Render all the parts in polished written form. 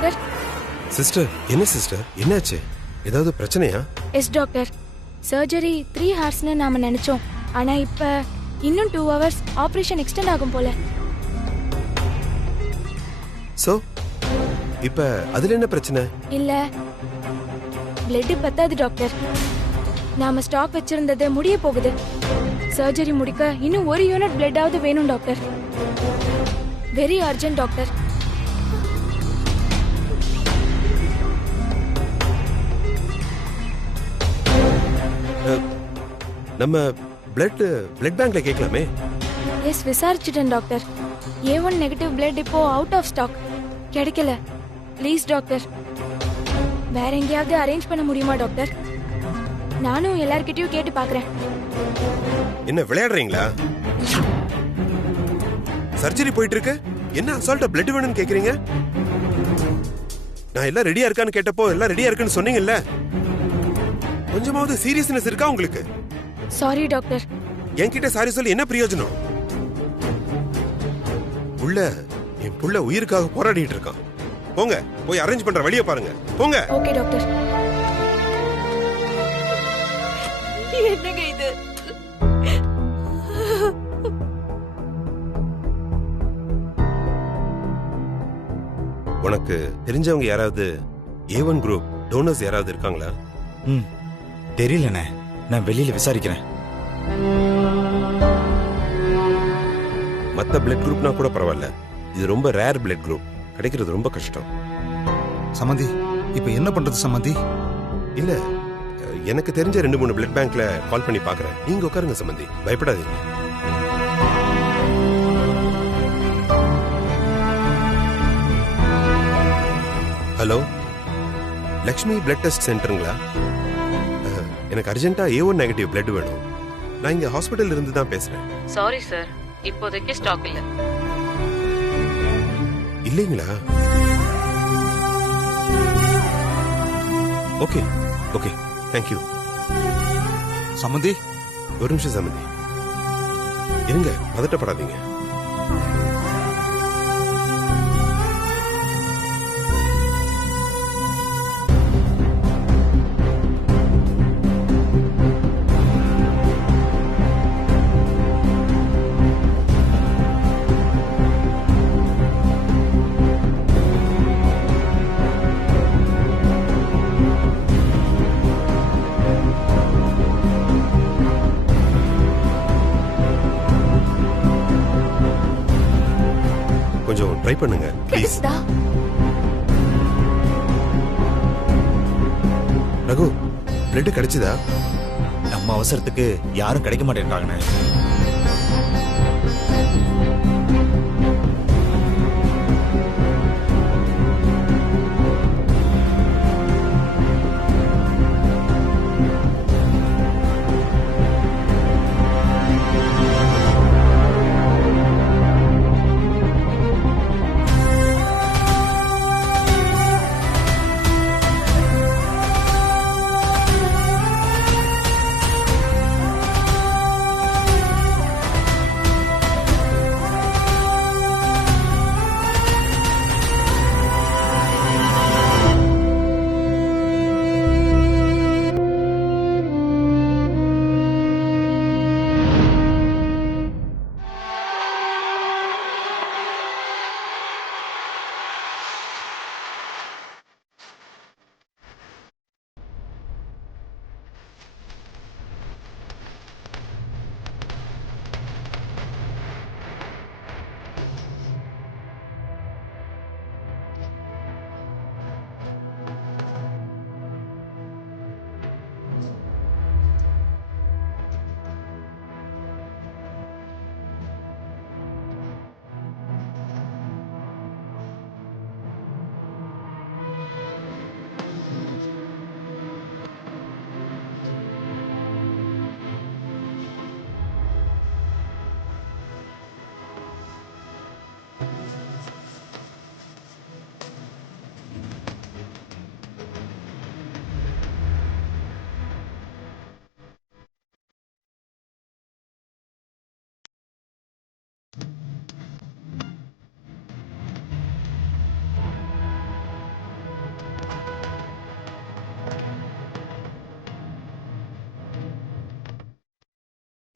Doctor. Sister, என்ன sister, என்னாச்சு? ஏதாவது பிரச்சனையா? Yes doctor. சர்ஜரி 3 ஹவர்ஸ்னு நாம நினைச்சோம். ஆனா இப்ப இன்னும் 2 ஹவர்ஸ் ஆபரேஷன் எக்ஸ்டெண்ட் ஆகும் போல. சோ இப்ப அதுல என்ன பிரச்சனை? இல்ல, பிளட் பத்தாது டாக்டர். நாம ஸ்டாக் வச்சிருந்தது முடிய போகுது. சர்ஜரி முடிக்க இன்னும் 1 யூனிட் பிளட் ஆவது வேணும் டாக்டர். Very urgent doctor. நம்ம பிளட் பேங்க்ல கேட்கலாமே. எஸ், விசாரிச்சிட்டேன் டாக்டர். A1 நெகட்டிவ் பிளட் இப்போ அவுட் ஆஃப் ஸ்டாக். கிடைக்கல. ப்ளீஸ் டாக்டர், வேற எங்கேயாவது அரேஞ்ச் பண்ண முடியுமா டாக்டர்? நானும் எல்லார்கிட்டயும் கேட்டு பார்க்கறேன். என்ன விளையாடுறீங்களா? சர்ஜரி போயிட்டு இருக்கு, என்ன அசால்ட்டா பிளட் வேணும்னு கேக்குறீங்க? நான் எல்லாம் ரெடியா இருக்கான்னு கேட்டப்போ எல்லாம் ரெடியா இருக்குன்னு சொன்னீங்கல்ல. கொஞ்சமாவது சீரியஸ்னஸ் இருக்கா உங்களுக்கு? Sorry doctor. என்கிட்ட சாரி சொல்லி என்ன பிரயோஜனம்? என் புள்ள உயிருக்காக போராடிட்டு இருக்கான். போங்க, போய் அரேஞ்ச் பண்ற வழியை பாருங்க. போங்க. Okay doctor. என்னங்க இது? உனக்கு தெரிஞ்சவங்க யாராவது A1 குரூப் டோனர்ஸ் யாராவது இருக்காங்களா? தெரியலண்ணே, நான் வெளியில விசாரிக்கிறேன். மத்த பிளட் குரூப்னா கூட பரவாயில்ல, இது ரொம்ப ரேர் பிளட் குரூப், கிடைக்கிறது ரொம்ப கஷ்டம். சமந்தி, இப்ப என்ன பண்றது சமந்தி? இல்ல, எனக்கு தெரிஞ்ச 2-3 பிளட் பேங்க்ல கால் பண்ணி பாக்குறேன். நீங்க உட்காருங்க சம்பந்தி, பயப்படாதீங்க. ஹலோ, லக்ஷ்மி பிளட் டெஸ்ட் சென்டருங்களா? எனக்கு அர்ஜென்ட்டா A1 நெகட்டிவ் பிளட் வேணும். நான் இங்க ஹாஸ்பிடல்ல இருந்து தான் பேசுறேன். சாரி சார், இப்போதைக்கு ஸ்டாக் இல்ல. இல்லீங்களா? Okay okay, thank you. சமந்தி, ஒரு நிமிஷம் சமந்தி இருங்க, பதட்டப்படாதீங்க. கொஞ்சம் ட்ரை பண்ணுங்க ப்ளீஸ். ரகு, பிளட் கிடைச்சதா? நம்ம அவசரத்துக்கு யாரும் கிடைக்க மாட்டேங்கிறாங்கண்ணே.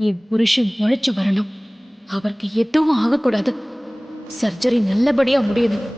என் புருஷன் முளைச்சு வரணும். அவருக்கு எதுவும் ஆகக்கூடாது. சர்ஜரி நல்லபடியா முடியணும்.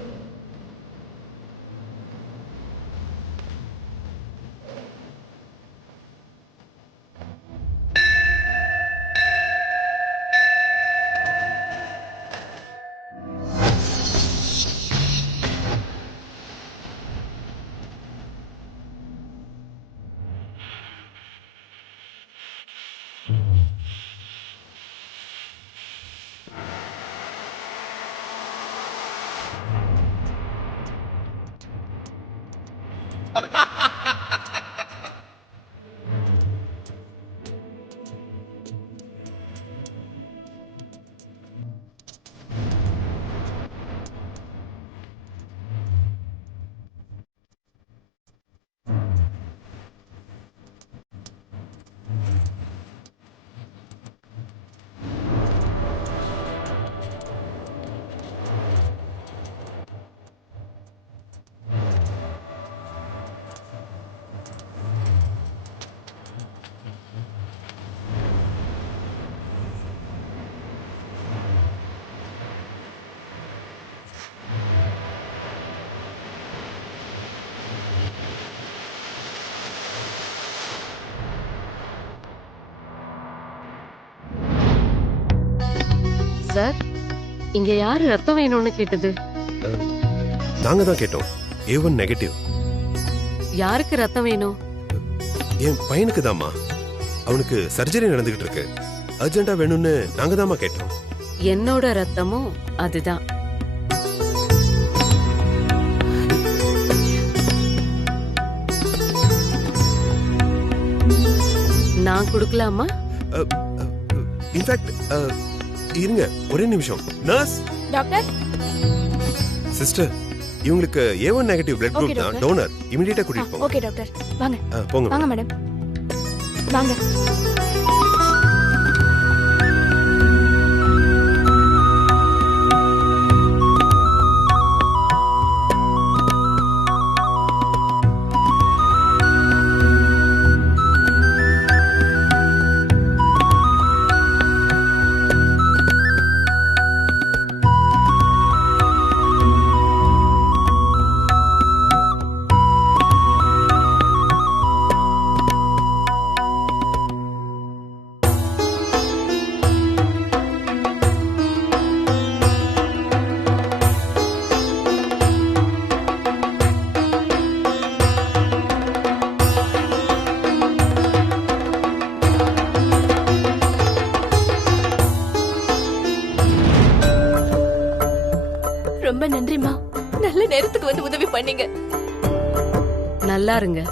சார், இங்க யாரு ரத்தம் வேணும்னு கேட்டது? நாங்க தான் கேட்டோம். A1 negative. யாருக்கு ரத்தம் வேணும்? என் பையனுக்கு தாம்மா. அவனுக்கு சர்ஜரி நடந்துகிட்டு இருக்கு. அர்ஜென்ட்டா வேணும்னு நாங்க தாம்மா கேட்டோம். என்னோட ரத்தமும் அதுதான். நான் கொடுக்கலாமா? இன்ஃபேக்ட் இருங்க ஒரே நிமிஷம். நர்ஸ், டாக்டர், சிஸ்டர், இவங்களுக்கு A1 negative blood Okay, group தான். doctor. டோனர் இமிடியேட்டா கூட்டிட்டு போங்க. ஓகே டாக்டர், வாங்க போங்க. வாங்க மேடம், வாங்க. ரொம்ப நன்றிமா, நல்ல நேரத்துக்கு வந்து உதவி பண்ணீங்க. நல்லா இருங்க.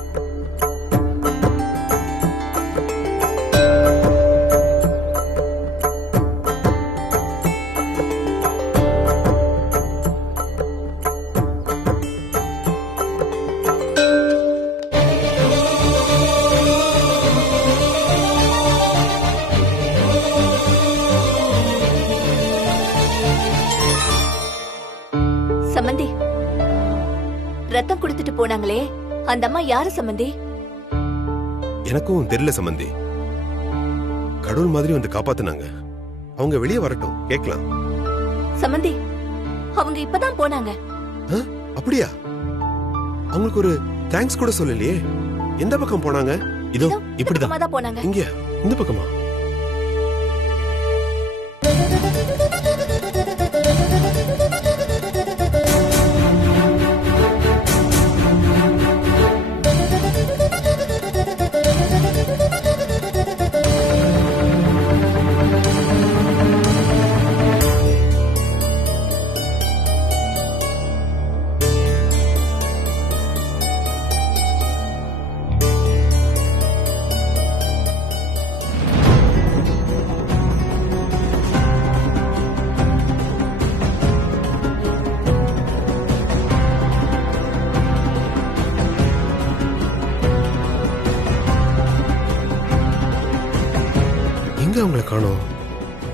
சம்மந்தி, ரத்தம் கொடுத்துட்டு போனாங்களே, அந்த அம்மா யாரு சம்மந்தி? எனக்கும் தெரியல சம்பந்தி. கடவுள் மாதிரி வந்து காப்பாத்துனாங்க. அவங்க வெளியே வரட்டும், கேட்கலாம். சம்மந்தி, அவங்க இப்பதான் போனாங்க. அப்படியா? அவங்களுக்கு ஒரு தேங்க்ஸ் கூட சொல்லலையே. எந்த பக்கம் போனாங்க? இதோ இதோ, இப்படிதான். பக்கமா தான் போனாங்க. இங்க, இந்த பக்கமா? எங்க அவங்களை காணோம்?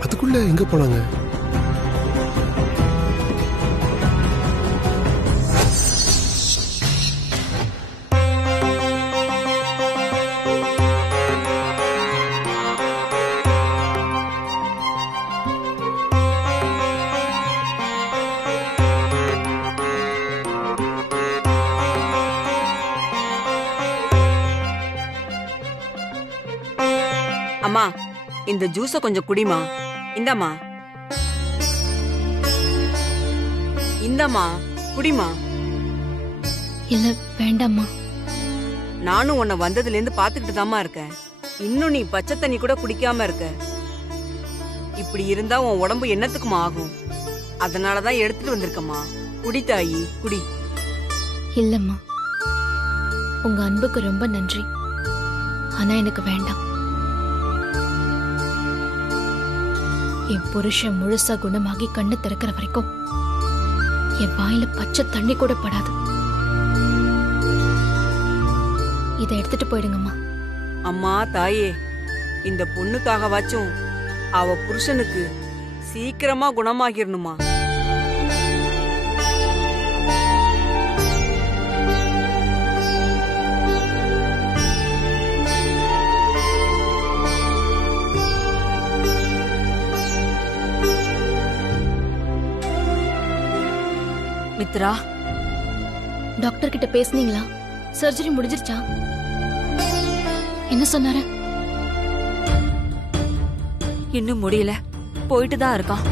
அதுக்குள்ள எங்க போனாங்க? அம்மா இந்த ஜூஸ கொஞ்சம் குடிமா. இந்தாம்மா இந்தாம்மா குடிமா. இல்ல வேண்டாம்மா. நானும் உன்னை வந்ததுல இருந்து பாத்துக்கிட்டு தாம்மா இருக்கேன். இன்னும் நீ பச்சை தண்ணி கூட குடிக்காம இருக்க. இப்படி இருந்தா உன் உடம்பு என்னத்துக்குமா ஆகும்? அதனாலதான் எடுத்துட்டு வந்திருக்கம்மா. குடி தாயி குடி. இல்லம்மா, உங்க அன்புக்கு ரொம்ப நன்றி. ஆனா எனக்கு வேண்டாம். என் புருஷன் முழுசா குணமாகி கண்ணு திறக்கிற வரைக்கும் என் வாயில பச்சை தண்ணி கூட படாது. இதை எடுத்துட்டு போயிடுங்கம்மா. அம்மா தாயே, இந்த பொண்ணுக்காகவாச்சும் அவ புருஷனுக்கு சீக்கிரமா குணமாகிரணுமா. மித்ரா, டாக்டர் கிட்ட பேசுனீங்களா? சர்ஜரி முடிஞ்சிருச்சா? என்ன சொன்னாரு? இன்னும் முடியல, போயிட்டு தான் இருக்கான்.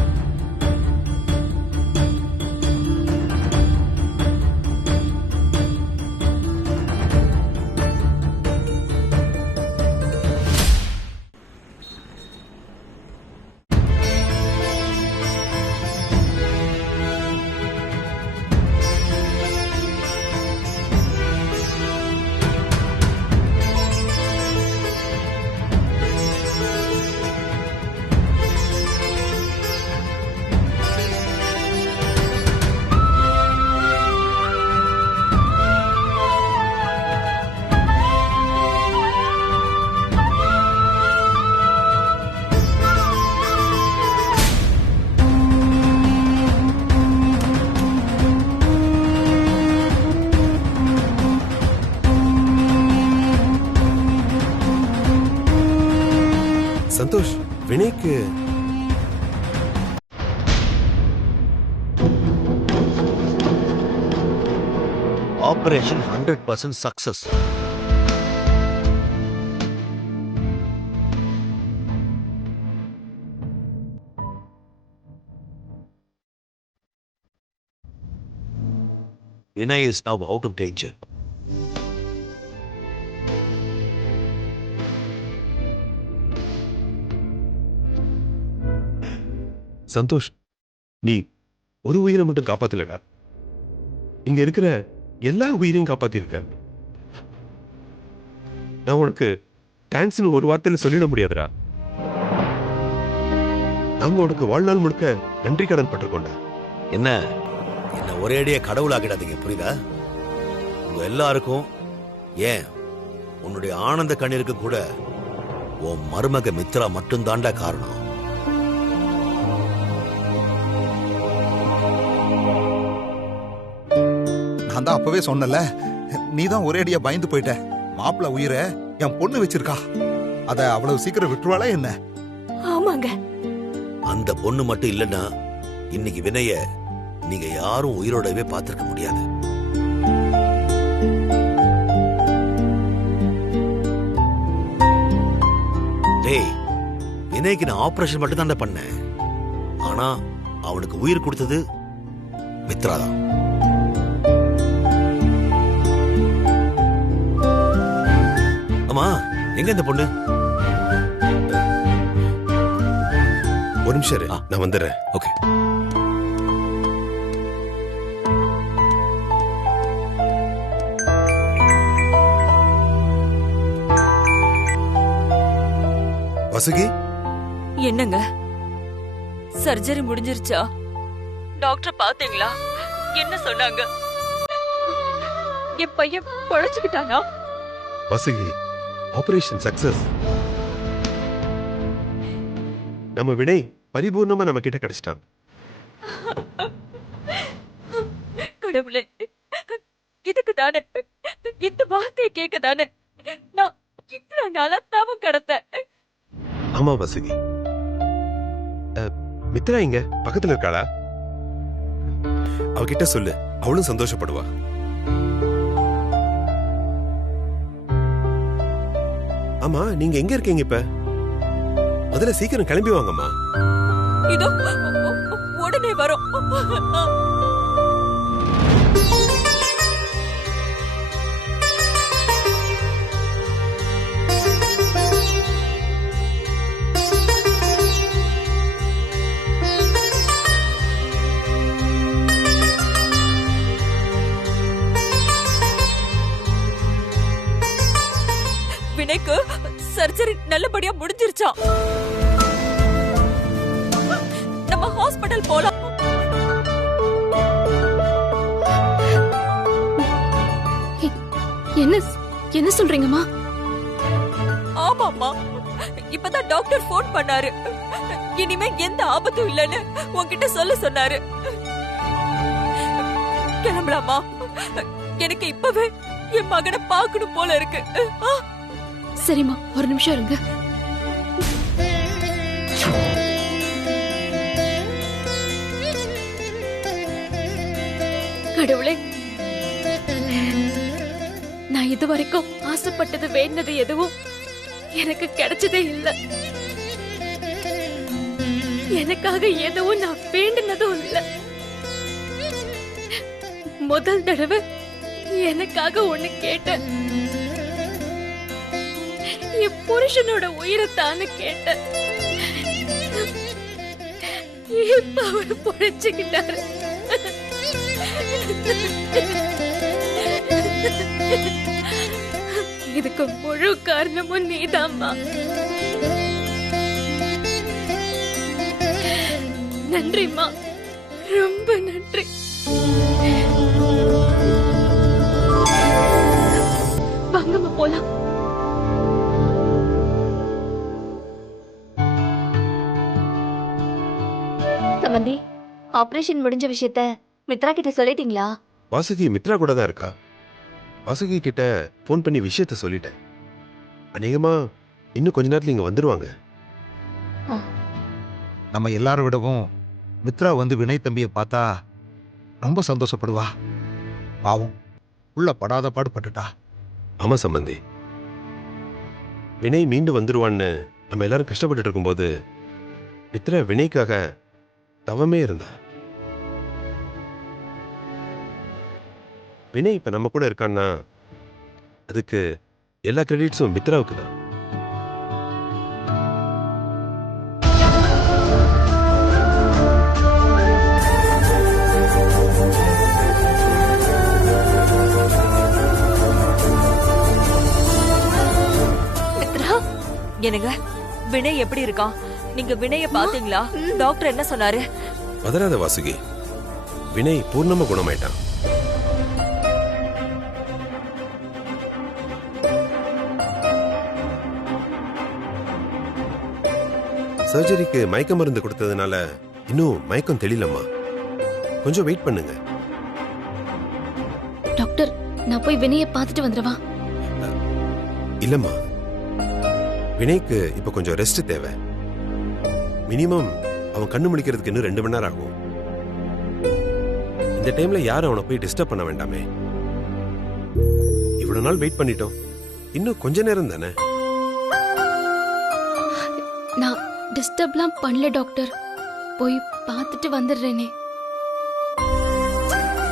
சந்தோஷ், வினய்க்கு operation 100% success. Vinay is now out of danger. Santosh, நீ ஒரு உயிரை மட்டும் காப்பாத்தலடா, இங்க இருக்கிற எல்லா உயிரையும் காப்பாத்திருக்க. நான் உனக்கு தேங்க்ஸ்னு ஒரு வார்த்தையில சொல்லிட முடியாதுடா. நாங்க உனக்கு வாழ்நாள் முழுக்க நன்றி கடன் பட்டிருக்கோண்டா. என்ன ஒரே அடியா கடவுளாக்கிடாதீங்க, புரியுதா? உங்க எல்லாருக்கும், ஏன் உன்னுடைய ஆனந்த கண்ணீருக்கு கூட உன் மருமக மித்ரா மட்டும் தாண்டா காரணம். நான் தான் அப்பவே சொன்னல, நீ தான் ஒரே அடியா பயந்து போயிட்ட. மாப்பிள்ள உயிரை என் பொண்ணு வச்சிருக்கா, அத அவ்வளவு சீக்கிரம் விட்டுருவாளா என்ன? ஆமாங்க. அந்த பொண்ணு மட்டும் இல்லைன்னா இன்னைக்கு வினய நீங்க யாரும் உயிரோடவே பார்த்திருக்க முடியாது. டேய், வினய்க்கு நான் ஆபரேஷன் மட்டும் தான் பண்ணேன். ஆனா அவனுக்கு உயிர் கொடுத்தது மித்ரா தான். ஆமா, எங்க இந்த பொண்ணு? ஒரு நிமிஷம் இரு, நான் வந்துடுறேன். ஓகே. வசுகி, என்னங்க, சர்ஜரி முடிஞ்சிருச்சா? டாக்டர் பாத்தீங்களா? என்ன சொன்னாங்க? என் பையன் பொழைச்சுக்கிட்டானா? Vasuki, operation success. நம்ம வினய் பரிபூர்ணமா நம்ம கிட்ட கிடைச்சிட்டான். கடவுளே, இதுக்கு தானே, இந்த வார்த்தையை கேட்க தானே நான் இவ்வளவு நாளா தவம் கடத்தேன். ஆமா வசுகி, மித்ரா இங்க பக்கத்துல இருக்காளா? அவகிட்ட சொல்லு, அவளும் சந்தோஷப்படுவா. ஆமா, நீங்க எங்க இருக்கீங்க இப்ப? முதல்ல சீக்கிரம் கிளம்பி வாங்கம்மா. இதோ உடனே வரோம். வினைக்கு சர்ஜரி நல்லபடியா முடிஞ்சிருச்சா? நம்ம ஹாஸ்பிடல் போலாம். என்ன சொல்றீங்கம்மா? ஆமாம்மா, இப்பதான் டாக்டர் போன் பண்ணாரு. இனிமே எந்த ஆபத்தும் இல்லைன்னு உன்கிட்ட சொல்ல சொன்னாரு. கிளம்பலாமா? எனக்கு இப்பவே என் மகனை பார்க்கணும் போல இருக்கு. சரிம்மா, ஒரு நிமிஷம் இருங்க. கடவுளே, நான் இதுவரைக்கும் ஆசைப்பட்டது வேண்டது எதுவும் எனக்கு கிடைச்சதே இல்லை. எனக்காக எதுவும் நான் வேண்டினதும் இல்லை. முதல் தடவை எனக்காக ஒண்ணு கேட்டேன். என் புருஷனோட உயிரைத்தான்னு கேட்டேன். இப்ப அவர் பொழைச்சுக்கிட்டாரு. இதுக்கு முழு காரணமும் நீதாம்மா. நன்றிம்மா, ரொம்ப நன்றி. வாங்கம்மா போலாம். சம்பந்தி, ஆபரேஷன் முடிஞ்ச விஷயத்த மித்ரா கிட்ட சொல்லிட்டீங்களா? வாசுகி மித்ரா கூட தான் இருக்கா. வாசுகி கிட்ட ஃபோன் பண்ணி விஷயத்த சொல்லிட்டேன். அநேகமா இன்னும் கொஞ்ச நேரத்துல இங்க வந்துருவாங்க. நம்ம எல்லாரும் விடவும் மித்ரா வந்து வினய் தம்பியை பார்த்தா ரொம்ப சந்தோஷப்படுவா. பாவம், உள்ள படாத பாடுபட்டுட்டா. ஆமா சம்பந்தி, வினய் மீண்டு வந்துருவான்னு நம்ம எல்லாரும் கஷ்டப்பட்டு இருக்கும்போது மித்ரா வினய்க்காக தவமே இருந்தா. வினய் இப்ப நம்ம கூட இருக்கான்னா அதுக்கு எல்லா கிரெடிட்ஸும் மித்ராவுக்கு தான். என்னங்க, வினய் எப்படி இருக்கான்? நீங்க வினய பாத்தீங்களா? டாக்டர் என்ன சொன்னாரு? பதறாத வாசுகி, வினய் பூர்ணமா குணமாயிட்டான். சர்ஜரிக்கு மயக்க மருந்து கொடுத்ததுனால இன்னும் மயக்கம் தெளிலம்மா. கொஞ்சம் வெயிட் பண்ணுங்க. டாக்டர், நான் போய் வினய பார்த்துட்டு வந்துடவா? இல்லம்மா, வினய்க்கு இப்ப கொஞ்சம் ரெஸ்ட் தேவை. மினிமம் அவன் கண்ணு முடிக்கிறதுக்கு இன்னும் 2 மணி நேரம் ஆகும். இந்த டைம்ல யாரும் அவனை போய் டிஸ்டர்ப் பண்ண வேண்டாமே. இவ்வளவு நாள் வெயிட் பண்ணிட்டோம், இன்னும் கொஞ்ச நேரம் தானே. நான் டிஸ்டர்ப்லாம் பண்ணல டாக்டர், போய் பார்த்துட்டு வந்துடுறேனே.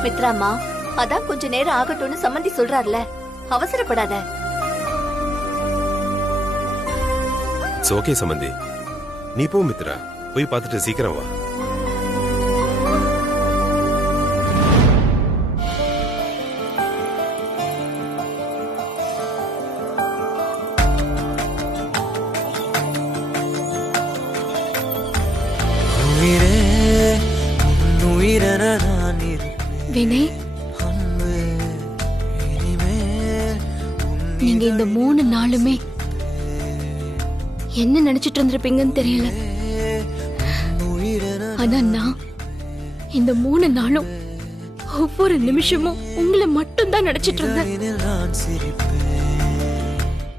மித்ராமா, அதான் கொஞ்ச நேரம் ஆகட்டும்னு சம்பந்தி சொல்றாருல, அவசரப்படாத. ஓகே சம்பந்தி, நீ போ மித்ரா, போய் பார்த்துட்டு சீக்கிரம் வா. வினய், நீங்க இந்த 3 நாளுமே என்ன நினைச்சிட்டு இருந்திருப்பீங்கன்னு தெரியல. ஆனா நான் இந்த 3 நாளும் ஒவ்வொரு நிமிஷமும் உங்களை மட்டும் தான் நினைச்சிட்டு இருந்தேன்.